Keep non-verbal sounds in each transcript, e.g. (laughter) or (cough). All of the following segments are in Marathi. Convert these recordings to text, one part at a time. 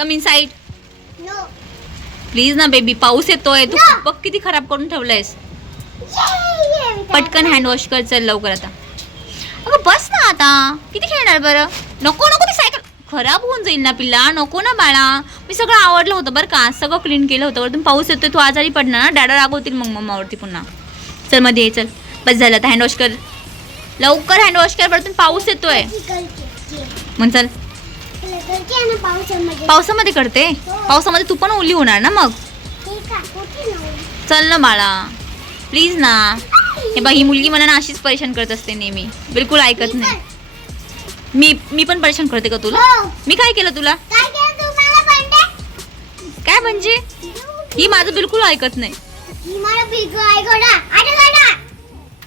Come inside no please ना बेबी पाऊस येतोय. तू बघ किती खराब करून ठेवलंयस. पटकन हँड वॉश कर चल लवकर आता. अगं बस ना आता. किती खेळणार बरं? नको नको ती सायकल खराब होऊन जाईल ना पिल्ला. नको ना बाळा. मी सगळं आवडलं होतं बरं का. सगळं क्लीन केलं होतं. वरतून पाऊस येतोय तू आजारी पडणार ना. डॅडा रागवतील मग मम्मावरती पुन्हा. चलमध्ये ये चल. बस झालं आता. हँड वॉश कर. लवकर हँड वॉश कर वरतून पाऊस येतोय. मग चल. पावसामध्ये? करते? पावसामध्ये तू पण ओली होणार ना मग? चल ना बाळा. प्लीज ना. हे बघ ही मुलगी मला ना अशीच परेशान करत असते नेहमी. बिलकुल ऐकत नाही. मी मी पण परेशान करते का तुला? हो. मी काय केलं तुला? काय म्हणजे ही माझं बिलकुल ऐकत नाही. ही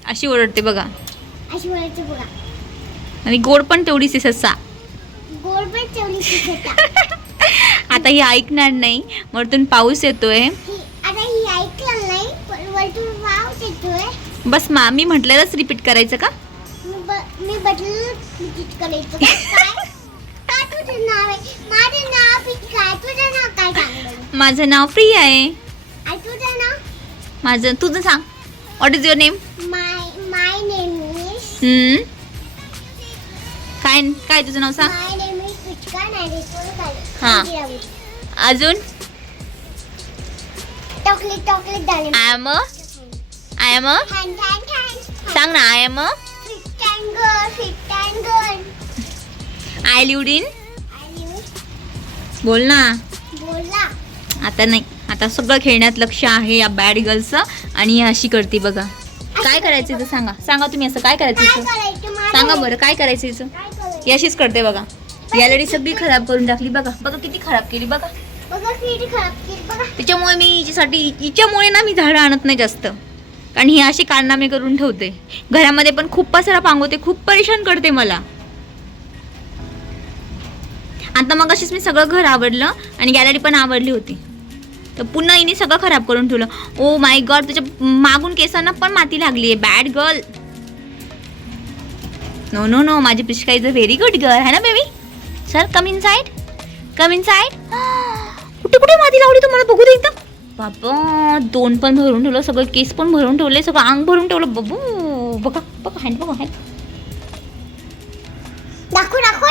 अशी ओरडते बघा. अशी बोलायचं बघा. आणि गोड पण तेवढीच आहे (laughs) आता ही ऐकणार नाही. वरतून पाऊस येतोय. बस मा मी म्हटलेलंच रिपीट करायचं का? मी करायचं माझं नाव प्रिया आहे. आणि तुझं नाव? माझं तुझं सांग. What is your name my my name is काय काय तुझं नाव सांग? हा. अजून? चॉकलेट चॉकलेट झाले. आय एम आय एम सांग ना I am I lived in बोल ना. आता नाही. आता सगळं खेळण्यात लक्ष आहे या बॅड गर्लचं आणि अशी करते बघा. काय करायचं सांगा. सांगा तुम्ही असं काय करायचं सांगा बरं काय करायचं अशीच करते बघा. गॅलरी सगळी खराब करून टाकली बघा. बघा किती खराब केली बघा. बघा किती खराब केली बघा. त्याच्यामुळे मी हिच्यासाठी हिच्यामुळे ना मी झाडं आणत नाही जास्त. कारण ही अशी कारनामे करून ठेवते. घरामध्ये पण खूप पसारा पांगवते खूप परेशान करते मला. आता मग अशीच मी सगळं घर आवडलं आणि गॅलरी पण आवडली होती. तर पुन्हा हिने सगळं खराब करून ठेवलं. ओ माय गॉड त्याच्या मागून केसांना पण माती लागली आहे. Bad girl no no no माझी पिशका is a very good girl है ना baby sir come inside come inside कुठे कुठे माती लावली तुम्हाला? बघू दे एकदम. बाबा दोन पण भरून ठेवलं सगळं केस पण भरून ठेवले सगळं अंग भरून ठेवलं. बाबू बघा बघा हँड बघा हँड दाखव दाखव.